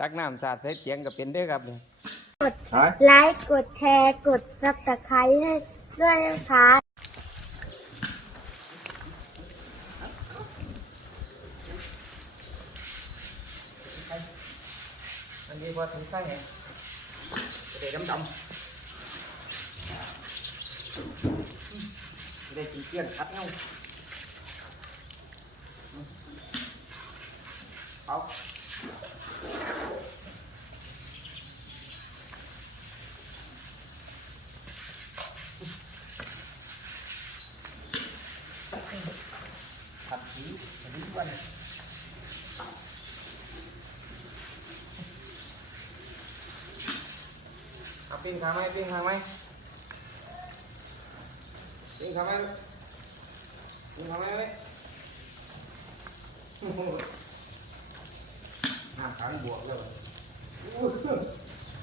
ตักน้ำสาดใส่เตียงก็เป็นเด้อครับเนี่ยกดไลค์กดแชร์กดซับสไครต์ให้ด้วยนะคะอันนี้ว่าถึงใส่ไงจะได้ดำดำจะได้กินเกลี้ยงคัดเงา เอาขัดสีขัดสีวันเอาปิ้งขาไหมปิ้งขาไหมปิ้งขาไหมปิ้งขาไหมไหม ห้าครั้งบวกเลยอู้หู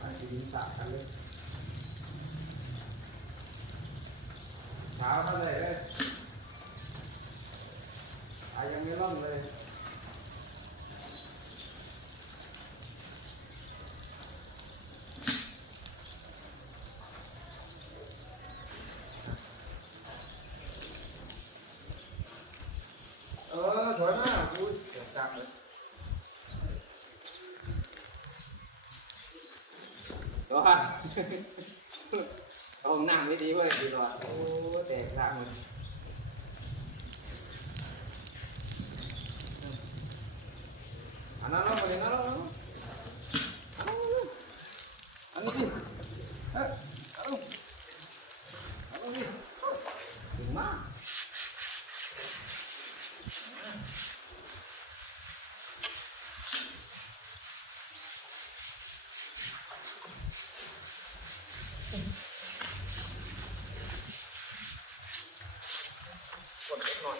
อันนี้สากันเลยเช้าเท่าไหร่เลยอายังไม่ร่องเลย เออถอยมาอุ้ยเดี๋ยวจับเลยตัว เอาหน้าไม่ดีเว้ยดีหรอโอ้แตกต่างเลยอันนั้นเราไปเลยนเราอันนี้ดิเอ้ยเอาเอาดิถึงมาก กดเล็กหน่อย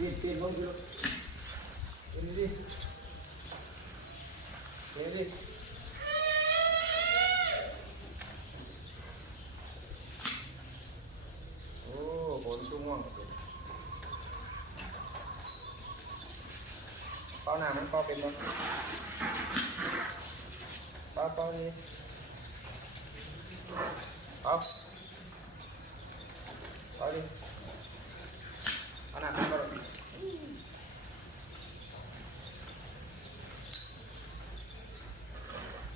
ปีนปีนลงดิลูกปีนดิปีนดิโอ้ฝนตุ้งม่วงเป้าหน้ามันก็เป็นบ่เป้าเป้านี่เป้าเป้าดิเอาหน้ามันก็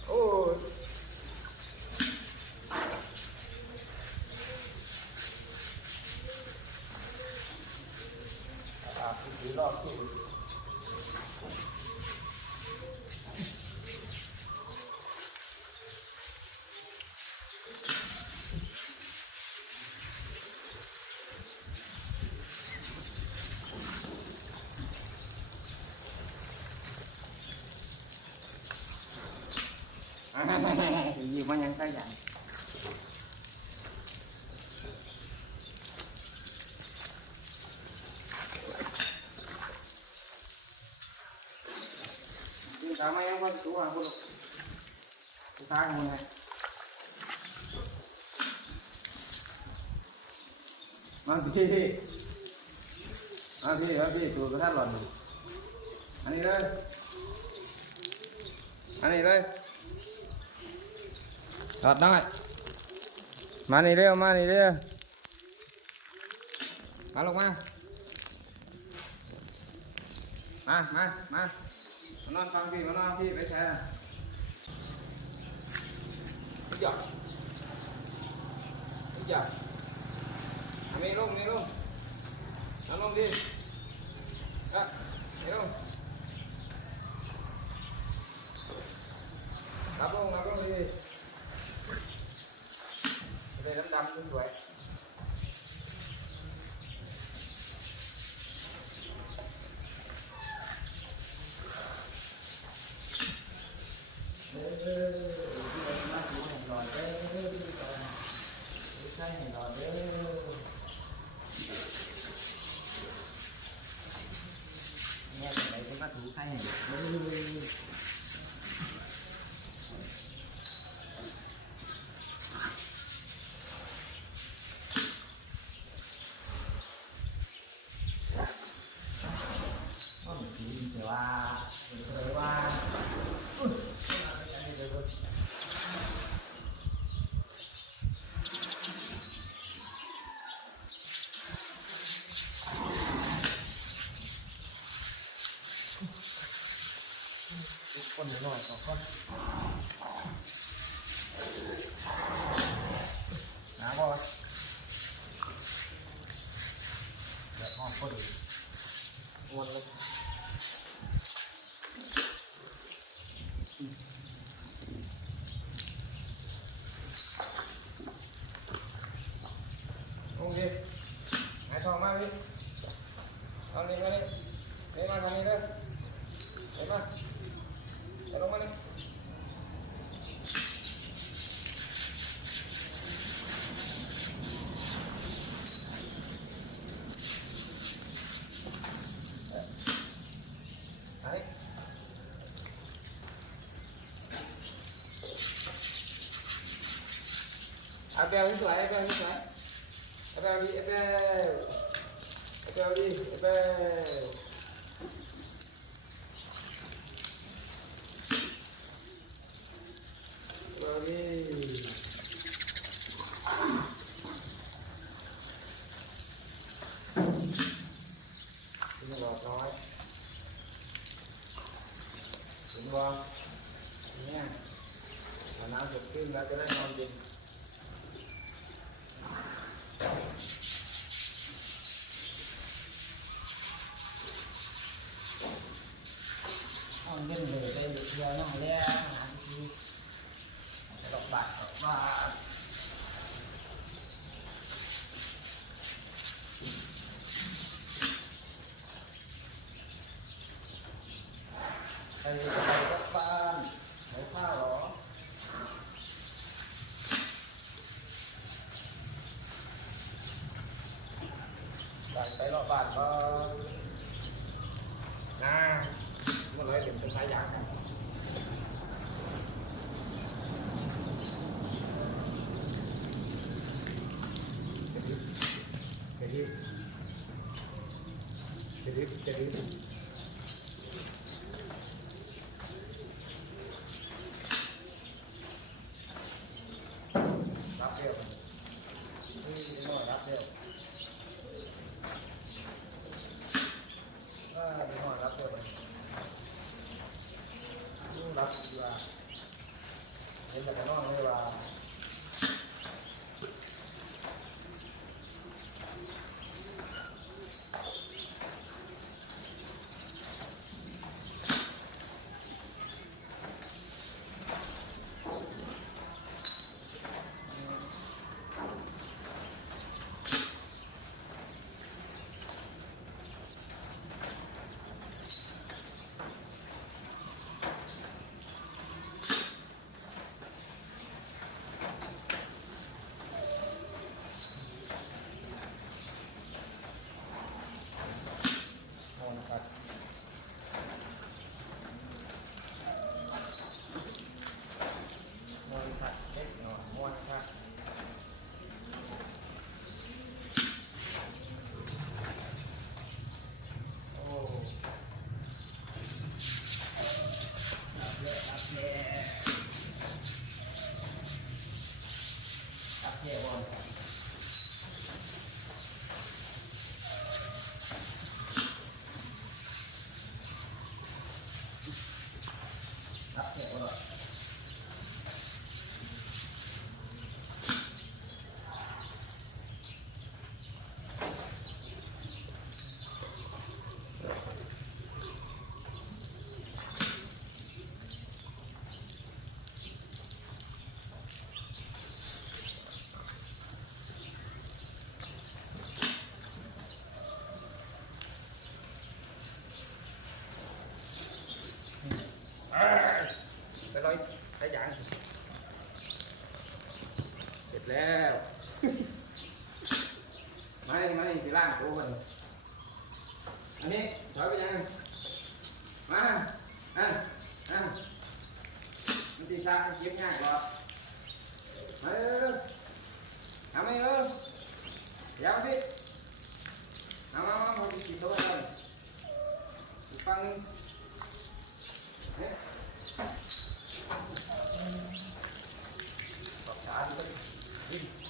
โอ้ยอาบถือรอบที่ อยู่มันยังใกล้อย่างยิงตามมายังวันตัวคุณ ถอดน้อย มานี่เร็ว มานี่เร็ว มาลงมามา มา มามานอนฟังพี่มานอนพี่ไปใช้นะหยอกหยอกเอามีลงมีลงเอาลงดิ คนหน่อยสองคนหาบ่เดี๋ยวห้องก็ดูวนเลย bèo xuống xoáy, bèo xuống xoáy. bèo đi, bèo. bèo đi, bèo. bèo đi. Chúng ta nói. Đúng không? Nha. Mà nó được tiên là cái đó five. รับว่าเห็นแต่ก็นอนเลยว่า อันนี้ถอยไปยังมาอันอันมันตีชาเก็บง่ายกว่าเออทำไมเออยาวพี่เอามามาผมกี่ตัวเลยฟังเนี่ยตอกชาดิ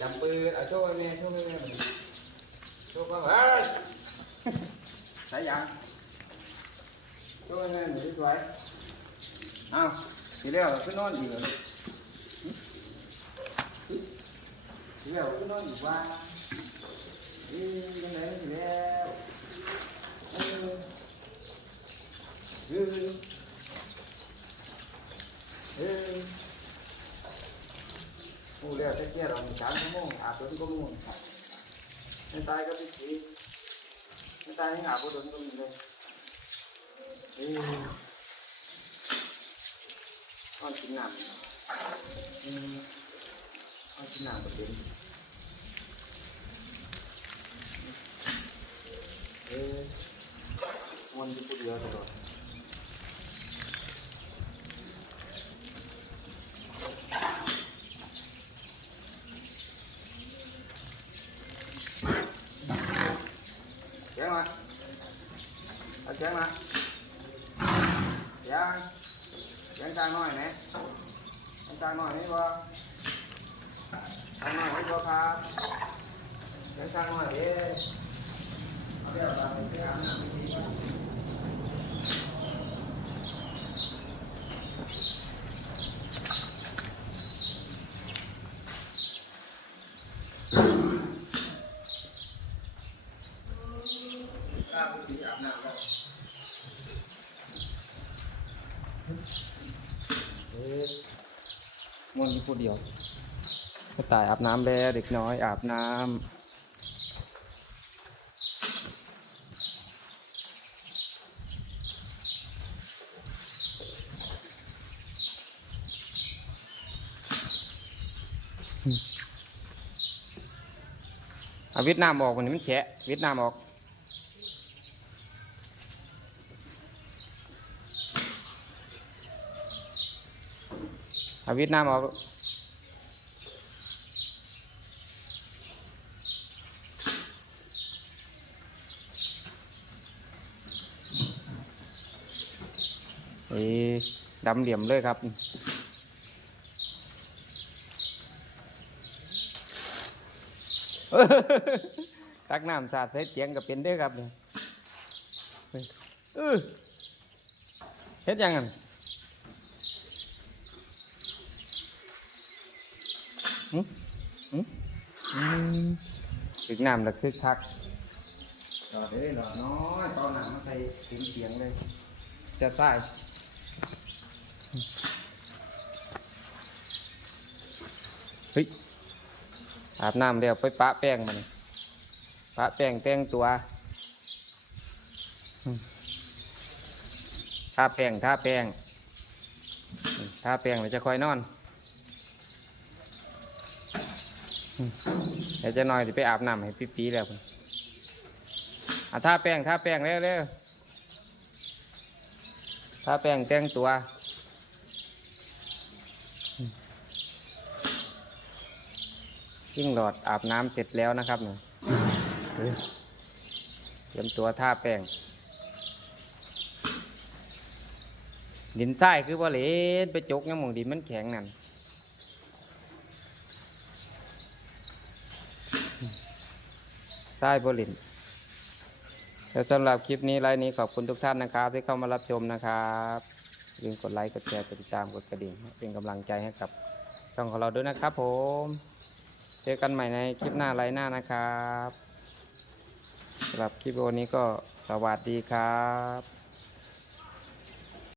จำปืนเอาโชว์ให้แม่โชว์ให้แม่มันโชว์ก็เฮ้ยใส่ยังโชว์ให้แม่หนูสวยๆเอาทีเดียวขึ้นนอนอีกเหรอทีเดียวขึ้นนอนอีกว่าเอ้ยยังไงทีเดียวเออเออเออ กูเรียกแค่เกียร์เราสามชั่วโมงอาบโดนก็มุ่งไม่ตายก็พิธีไม่ตายนี่อาบโดนก็มีเลยเอ้อนกินน้ำอืมตอนกินน้ำก็เป็นเอ้ยมันอยู่ผู้เดียวตลอด ผู้เดียวกระต่ายอาบน้ำแล้วเด็กน้อยอาบน้ำเอาเวียดนามออกวันนี้มันแฉะเวียดนามออกเอาเวียดนามออก เอ้ดำเหลี่ยมเลยครับ ตักน้ำสาดใส่เตียงก็เป็นเด้อครับนี่เฮ้ยเออเฮ็ดยังไงอืมอืมอืมถึงน้ำแล้วคึกคักรอเด้อรอน้อยตอนน้ำมาใส่ถึงเสียงเลย จะใส่ เฮ้ยอาบน้ำเดี๋ยวไปปะแป้งมันปะแป้งแต่งตัวอืมทาแป้งทาแป้งอืมทาแป้งแล้วจะคอยนอนเดี๋ยวจะนอยจะไปอาบน้ำให้ปีๆแล้วพุ่นอะทาแป้งทาแป้งเร็วๆทาแป้งแต่งตัว ยิ่งหลอดอาบน้ำเสร็จแล้วนะครับเนี่ยเตรียมตัวท่าแป้งดินทรายคือว่าเลนไปจกยังหมองดินมันแข็งนั่นใช่บรินแล้วสำหรับคลิปนี้ไลน์นี้ขอบคุณทุกท่านนะครับ ที่เข้ามารับชมนะครับอย่าลืมกดไลค์กดแชร์กดติดตามกดกระดิ่งเป็นกำลังใจให้กับช่องของเราด้วยนะครับผม จอกันใหม่ในคลิปหน้าไลฟ์หน้านะครับสำหรับคลิปวันนี้ก็สวัสดีครับ